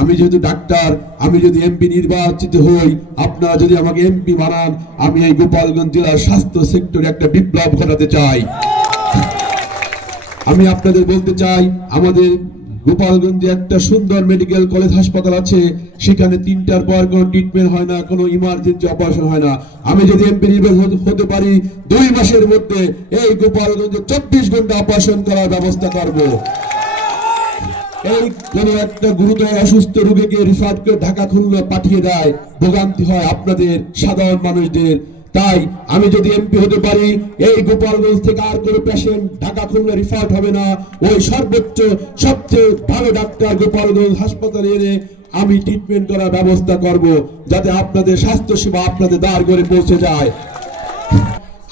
আমি যেহেতু ডাক্তার, আমি যদি এমপি নির্বাচিত হই, আপনারা যদি আমাকে এমপি বানান, আমি এই গোপালগঞ্জ জেলার স্বাস্থ্য সেক্টরে একটা বিপ্লব ঘটাতে চাই। আমি আপনাদের বলতে চাই, আমাদের গোপালগঞ্জে একটা সুন্দর মেডিকেল কলেজ হাসপাতাল আছে, সেখানে তিনটার পর কোনো ট্রিটমেন্ট হয় না, কোনো ইমার্জেন্সি অপারেশন হয় না। আমি যদি এমপি নির্বাচিত হতে পারি, দুই মাসের মধ্যে এই গোপালগঞ্জে চব্বিশ ঘণ্টা অপারেশন করার ব্যবস্থা করব। এই কোন একটা গুরুতর অসুস্থ রোগীকে রিফার করে ঢাকা খুলনা পাঠিয়ে দেয়। ভোগান্তি হয় আপনাদের সাধারণ মানুষদের। তাই আমি যদি এমপি হতে পারি, এই গোপালগঞ্জ থেকে আর কোনো পেশেন্ট ঢাকা খুলনা রিফার্ড হবে না। ওই সর্বোচ্চ, সবচেয়ে ভালো ডাক্তার গোপালগঞ্জ হাসপাতালে এনে আমি ট্রিটমেন্ট করার ব্যবস্থা করব, যাতে আপনাদের স্বাস্থ্য সেবা আপনাদের দ্বার করে পৌঁছে যায়।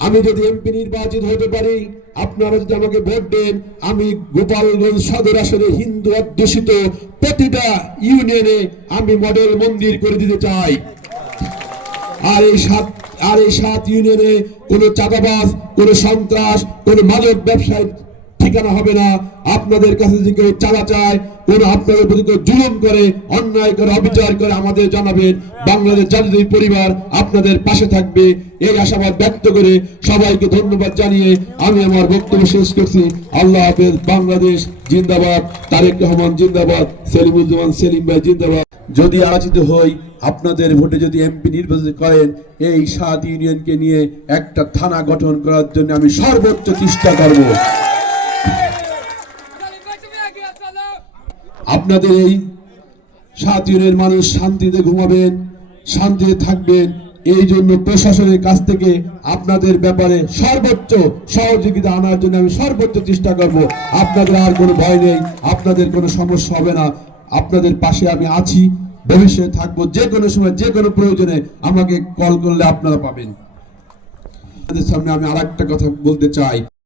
আমি যদি এমপি নির্বাচিত হতে পারি আপনারা যদি আমাকে ভোট দেন, আমি গোপালগঞ্জ সদর আসনে হিন্দু অধ্যুষিত প্রতিটা ইউনিয়নে আমি মডেল মন্দির করে দিতে চাই। আর এই সাত, আর এই সাত ইউনিয়নে কোনো চাঁদাবাজ, কোনো সন্ত্রাস, কোনো মাদক ব্যবসায় ঠিকানা হবে না। আপনাদের কাছে যদি কেউ চাঁদা চায় কোন আপনাদের প্রতি কেউ জুলুম করে, অন্যায় করে, অবিচার করে আমাদের জানাবেন। বাংলাদেশ জাতীয় পরিবার আপনাদের পাশে থাকবে। এই আশাবাদ ব্যক্ত করে সবাইকে ধন্যবাদ জানিয়ে আমি আমার বক্তব্য শেষ করছি। আল্লাহ হাফেজ, বাংলাদেশ জিন্দাবাদ। তারেক রহমান জিন্দাবাদ, সেলিমুজ্জামান, সেলিম ভাই জিন্দাবাদ। যদি আলোচিত হই, আপনাদের ভোটে যদি এমপি নির্বাচিত করেন, এই সাত ইউনিয়নকে নিয়ে একটা থানা গঠন করার জন্য আমি সর্বোচ্চ চেষ্টা করব। আপনাদের এই সাত ইউনিয়নের মানুষ শান্তিতে ঘুমাবেন, শান্তিতে থাকবেন, এই জন্য প্রশাসনের কাছ থেকে আপনাদের ব্যাপারে সর্বোচ্চ সহযোগিতা আনার জন্য আমি সর্বোচ্চ চেষ্টা করব। আপনাদের আর কোনো ভয় নেই, আপনাদের কোনো সমস্যা হবে না। আপনাদের পাশে আমি আছি, ভবিষ্যতে থাকব। যে কোনো সময়, যে কোনো প্রয়োজনে আমাকে কল করলে আপনারা পাবেন। আপনাদের সামনে আমি আর কথা বলতে চাই।